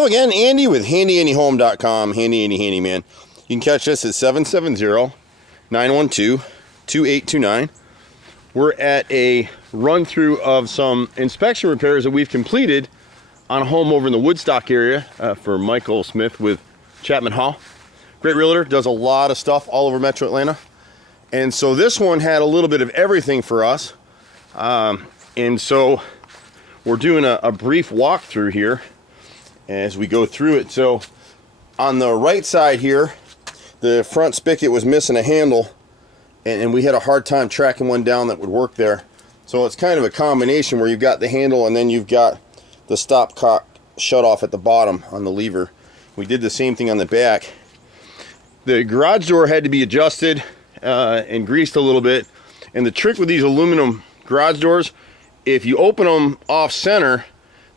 Hello again, Andy with HandyANDYHome.com, Handy Andy Handyman. You can catch us at 770-912-2829. We're at a run-through of some inspection repairs that we've completed on a home over in the Woodstock area for Michael Smith with Chapman Hall. Great realtor, does a lot of stuff all over Metro Atlanta. And so this one had a little bit of everything for us. And so we're doing a brief walkthrough here as we go through it. So on the right side here, the front spigot was missing a handle, and we had a hard time tracking one down that would work there. So it's kind of a combination where you've got the handle and then you've got the stopcock shut off at the bottom on the lever. We did the same thing on the back. The garage door had to be adjusted and greased a little bit. And the trick with these aluminum garage doors, if you open them off center,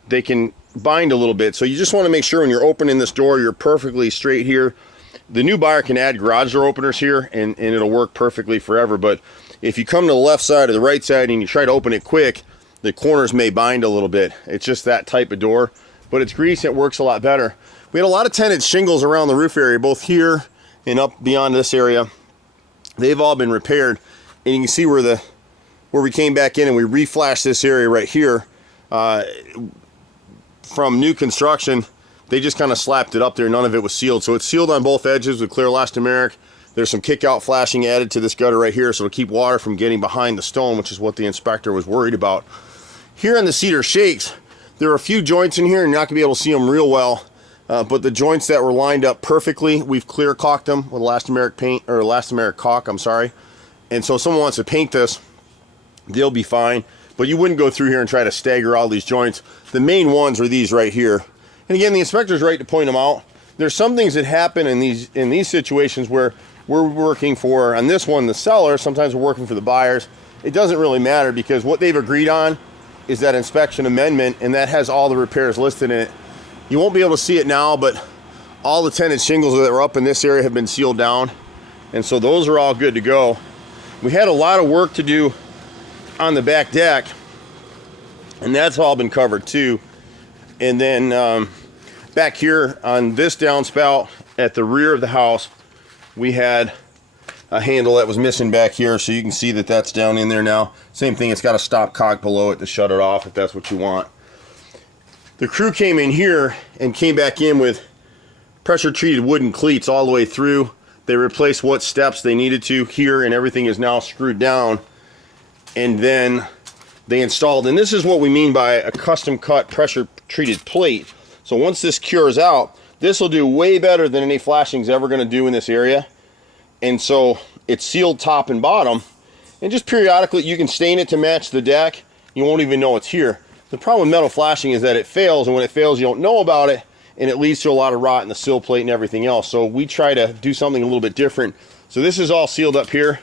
they can bind a little bit. So you just want to make sure when you're opening this door, you're perfectly straight here. The new buyer can add garage door openers here and it'll work perfectly forever. But if you come to the left side or the right side and you try to open it quick, the corners may bind a little bit. It's just that type of door, but it's greased, it works a lot better. We had a lot of tented shingles around the roof area, both here and up beyond this area. They've all been repaired, and you can see where we came back in and we reflashed this area right here. From new construction, they just kind of slapped it up there. None of it was sealed, so it's sealed on both edges with clear elastomeric. There's some kick-out flashing added to this gutter right here, so it'll keep water from getting behind the stone, which is what the inspector was worried about. Here on the cedar shakes, there are a few joints in here, and you're not gonna be able to see them real well, but the joints that were lined up perfectly, we've clear caulked them with elastomeric paint, or elastomeric caulk, I'm sorry. And so if someone wants to paint this, they'll be fine. But you wouldn't go through here and try to stagger all these joints. The main ones are these right here. And again, the inspector's right to point them out. There's some things that happen in these situations where we're working for, on this one, the seller, sometimes we're working for the buyers. It doesn't really matter because what they've agreed on is that inspection amendment, and that has all the repairs listed in it. You won't be able to see it now, but all the tented shingles that were up in this area have been sealed down. And so those are all good to go. We had a lot of work to do on the back deck, and that's all been covered too. And then back here on this downspout at the rear of the house, we had a handle that was missing back here, so you can see that that's down in there now. Same thing, it's got a stopcock below it to shut it off if that's what you want. The crew came in here and came back in with pressure treated wooden cleats all the way through. They replaced what steps they needed to here, and everything is now screwed down. And then they installed, and this is what we mean by a custom cut pressure treated plate. So once this cures out, this will do way better than any flashing's ever going to do in this area. And so it's sealed top and bottom, and just periodically you can stain it to match the deck. You won't even know it's here. The problem with metal flashing is that it fails, and when it fails you don't know about it, and it leads to a lot of rot in the sill plate and everything else. So we try to do something a little bit different. So this is all sealed up here.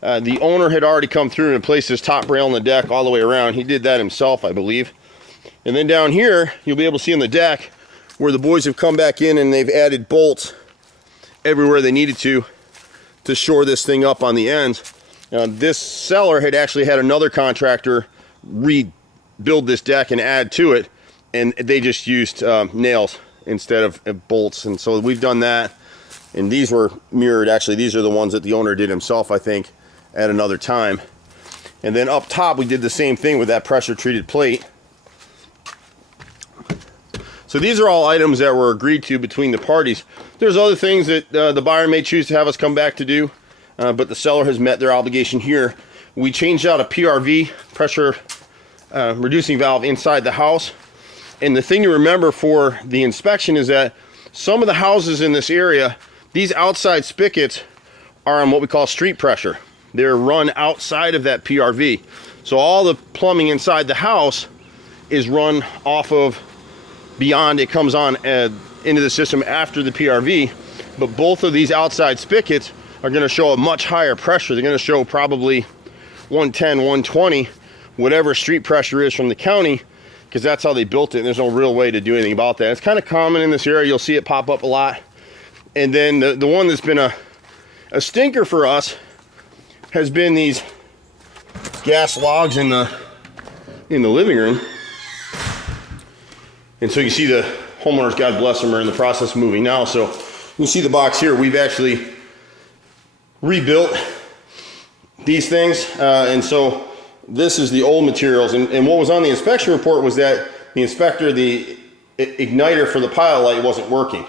The owner had already come through and placed his top rail on the deck all the way around. He did that himself, I believe. And then down here, you'll be able to see on the deck where the boys have come back in and they've added bolts everywhere they needed to shore this thing up on the ends. This seller had actually had another contractor rebuild this deck and add to it, and they just used nails instead of bolts. And so we've done that. And these were mirrored. Actually, these are the ones that the owner did himself, I think, at another time. And then up top, we did the same thing with that pressure treated plate. So these are all items that were agreed to between the parties. There's other things that the buyer may choose to have us come back to do, but the seller has met their obligation here. We changed out a PRV, pressure reducing valve, inside the house. And the thing to remember for the inspection is that some of the houses in this area, these outside spigots are on what we call street pressure. They're run outside of that PRV. So all the plumbing inside the house is run off of beyond. It comes on into the system after the PRV. But both of these outside spigots are going to show a much higher pressure. They're going to show probably 110, 120, whatever street pressure is from the county, because that's how they built it, and there's no real way to do anything about that. It's kind of common in this area. You'll see it pop up a lot. And then the one that's been a stinker for us has been these gas logs in the living room. And so you see the homeowners, God bless them, are in the process of moving now. So you see the box here. We've actually rebuilt these things. And so this is the old materials. And what was on the inspection report was that the inspector, the igniter for the pilot light wasn't working.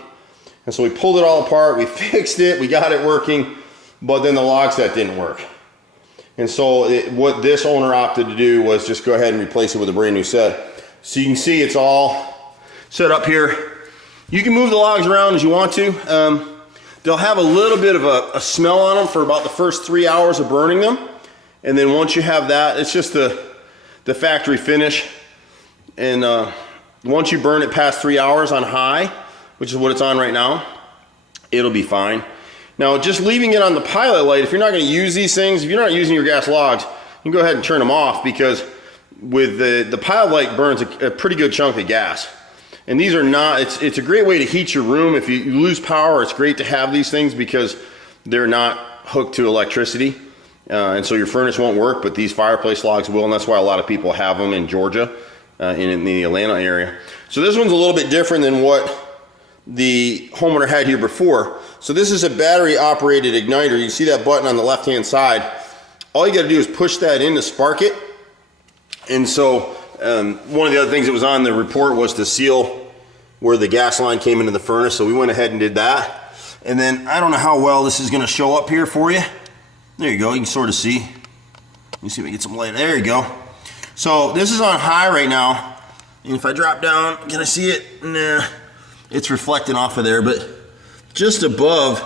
And so we pulled it all apart, we fixed it, we got it working, but then the log set didn't work. And so what this owner opted to do was just go ahead and replace it with a brand new set. So you can see it's all set up here. You can move the logs around as you want to. They'll have a little bit of a smell on them for about the first 3 hours of burning them. And then once you have that, it's just the factory finish. And once you burn it past 3 hours on high, which is what it's on right now, it'll be fine. Now, just leaving it on the pilot light, if you're not going to use these things, if you're not using your gas logs, you can go ahead and turn them off, because with the pilot light burns a pretty good chunk of gas. And these are not, it's a great way to heat your room. If you lose power, it's great to have these things because they're not hooked to electricity. And so your furnace won't work, but these fireplace logs will, and that's why a lot of people have them in Georgia, in the Atlanta area. So this one's a little bit different than what the homeowner had here before. So this is a battery operated igniter. You see that button on the left hand side. All you got to do is push that in to spark it. And so one of the other things that was on the report was to seal where the gas line came into the furnace. So we went ahead and did that. And then I don't know how well this is going to show up here for you. There you go. You can sort of see. Let me see if we get some light. There you go. So this is on high right now. And if I drop down, can I see it? Nah. It's reflecting off of there, but just above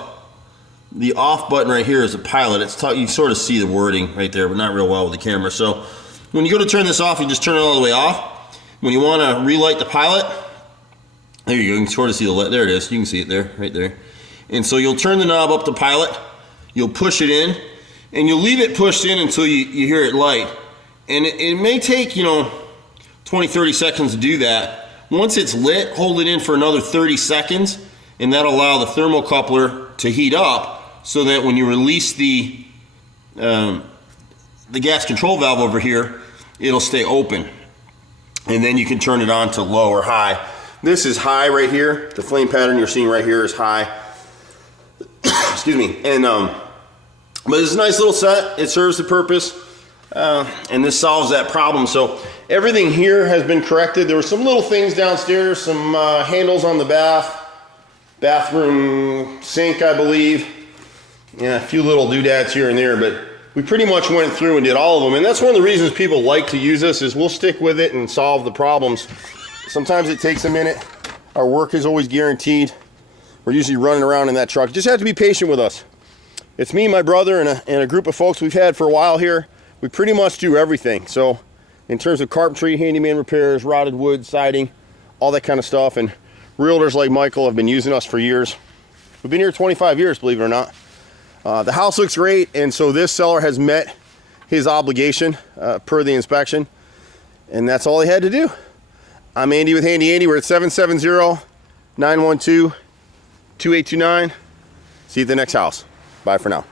the off button right here is a pilot. You can sort of see the wording right there, but not real well with the camera. So when you go to turn this off, you just turn it all the way off. When you want to relight the pilot, there you go. You can sort of see the light. There it is. You can see it there, right there. And so you'll turn the knob up to pilot. You'll push it in, and you'll leave it pushed in until you hear it light. And it may take, 20, 30 seconds to do that. Once it's lit, hold it in for another 30 seconds, and that'll allow the thermocoupler to heat up so that when you release the gas control valve over here, it'll stay open. And then you can turn it on to low or high. This is high right here. The flame pattern you're seeing right here is high. Excuse me. And but it's a nice little set. It serves the purpose. And this solves that problem. So everything here has been corrected. There were some little things downstairs, some handles on the bathroom sink, I believe. Yeah, a few little doodads here and there, but we pretty much went through and did all of them. And that's one of the reasons people like to use us, is we'll stick with it and solve the problems. Sometimes it takes a minute. Our work is always guaranteed. We're usually running around in that truck. You just have to be patient with us. It's me, my brother, and a group of folks we've had for a while here. We pretty much do everything. So in terms of carpentry, handyman repairs, rotted wood, siding, all that kind of stuff. And realtors like Michael have been using us for years. We've been here 25 years, believe it or not. The house looks great, and so this seller has met his obligation per the inspection, and that's all he had to do. I'm Andy with Handy Andy. We're at 770-912-2829. See you at the next house. Bye for now.